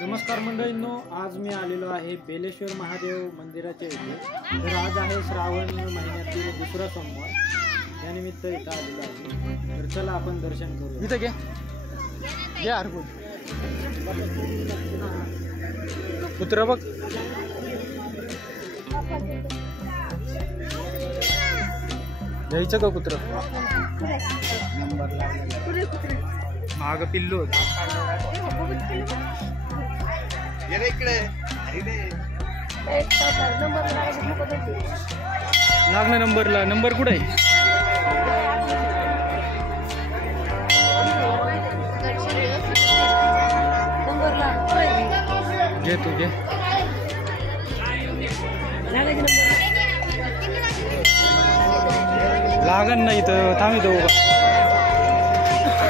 नमस्कार मंडळींनो, आज मी आलेलो आहे बेलेश्वर महादेव मंदिराच्या इथे। तर आज आहे श्रावण महिन्यातील दुसरा सोमवार, त्यानिमित्त इथं आलेलो आहे। तर चला आपण दर्शन करू। इथं घे हरकून कुत्रा बघ, घ्यायचं का कुत्र? माग पिल्लू लागलं नंबरला। नंबर कुठे आहे? घे तू घे। लागन नाही तर थांब दो।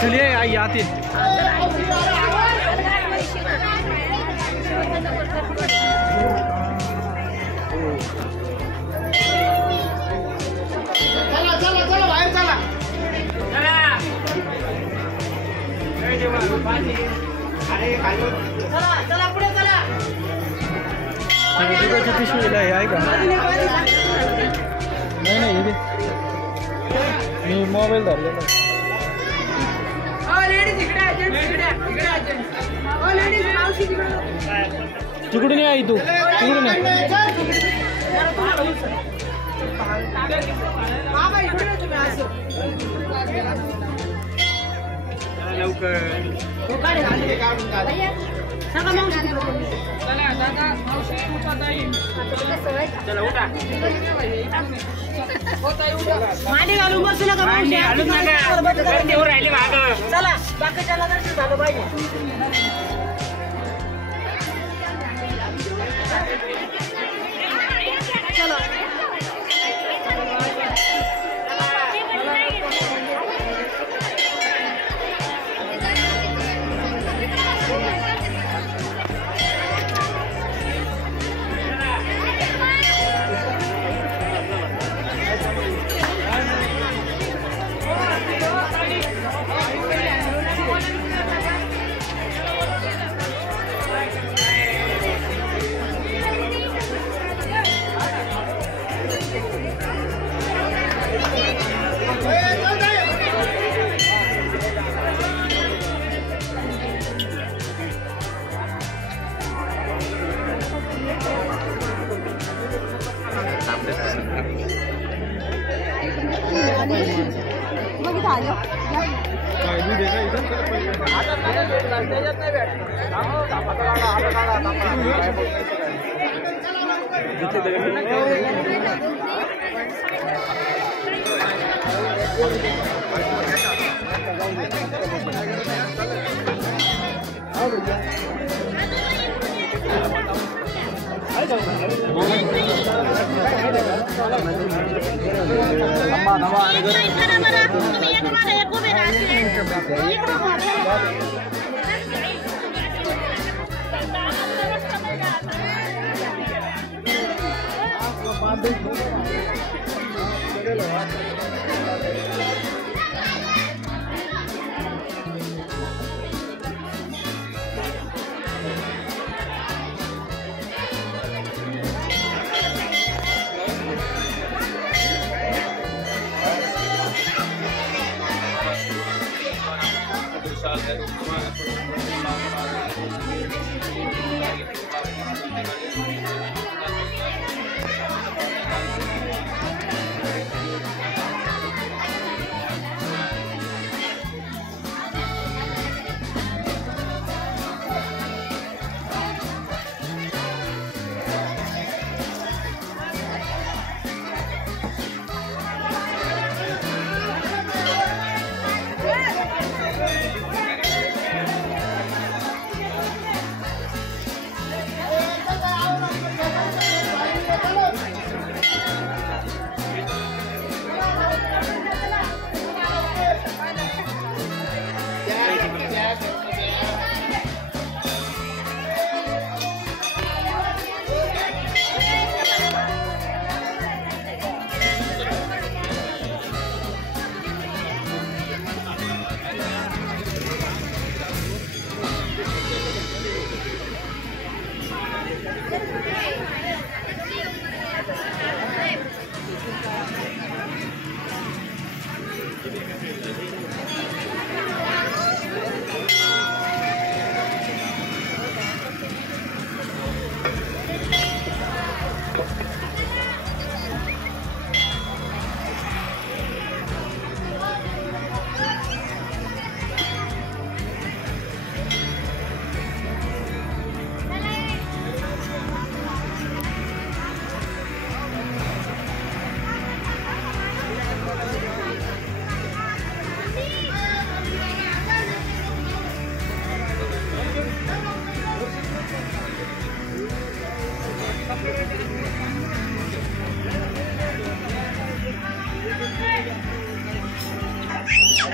चलिए आई आती पिशवीला आहे का? नाही नाही, मी मोबाईल धरलेला। तिकडून आई तू तिकडून मांडी घालून बसू नका, मांडी घालून राहिली मागं। चला बाकीच्याला दर्शन झालं पाहिजे। चला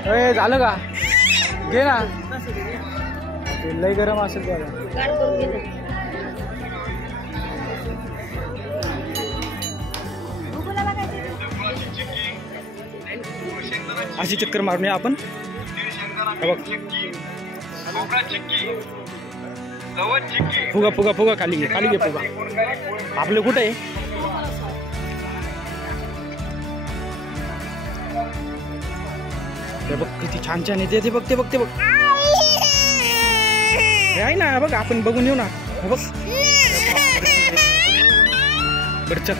ए झालं का घे ना ते लय गरम असेल त्याला गार करून घे ना. अशी चक्कर मारून या आपण हे बघ. फुगा फुगा फुगा खाली घे फुगा आपलं कुठे आहे ते बघ किती छान छान येते ते बघ ते बघ हे आहे ना बघ आपण बघून येऊ ना हे बघ बरं चल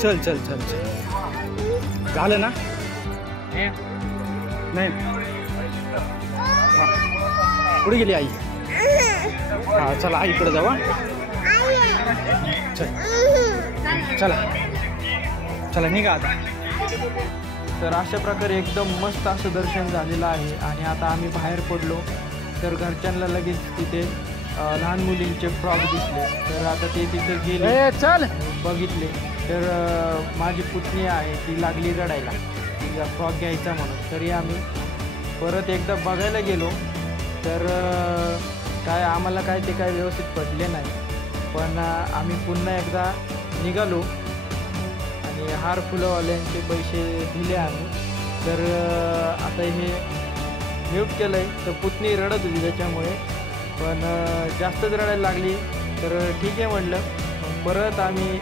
चल चल चल चल झालं ना नाही पुढे गेली आई हा चला आईकडे जावा चल चला चला निघा आता. तर अशा प्रकारे एकदम मस्त असं दर्शन झालेलं आहे आणि आता आम्ही बाहेर पडलो तर घरच्यांना लगेच तिथे लहान मुलींचे फ्रॉक दिसले तर आता ते तिथे गेले चल बघितले तर माझी पुतणी आहे ती लागली रडायला तिला फ्रॉक घ्यायचा म्हणून. तरी आम्ही परत एकदा बघायला गेलो तर काय आम्हाला काय ते काय व्यवस्थित पडले नाही पण आम्ही पुन्हा एकदा निघालो आणि हार फुलंवाल्यांचे पैसे दिले आम्ही. तर आता हे म्यूट केलं आहे तर पुतणी रडत होती त्याच्यामुळे पण जास्तच रडायला लागली तर ठीक आहे म्हटलं. परत आम्ही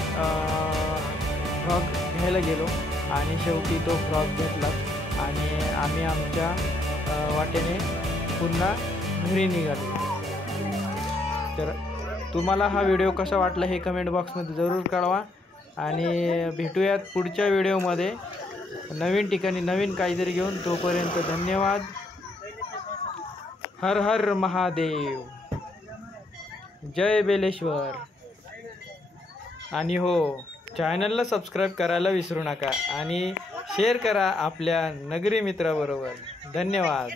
फ्रॉक घ्यायला गेलो आणि शेवटी तो फ्रॉक घेतला आणि आम्ही आमच्या वाटेने पुन्हा घरी निघालो. तर तुम्हाला हा व्हिडिओ कसा वाटला हे कमेंट बॉक्समध्ये जरूर कळवा आणि भेटूयात पुढच्या व्हिडिओमध्ये नवीन ठिकाणी नवीन काहीतरी घेऊन. तोपर्यंत धन्यवाद. हर हर महादेव. जय बेलेश्वर. आणि हो चॅनलला सबस्क्राईब करायला विसरू नका आणि शेअर करा आपल्या नगरी मित्राबरोबर. धन्यवाद.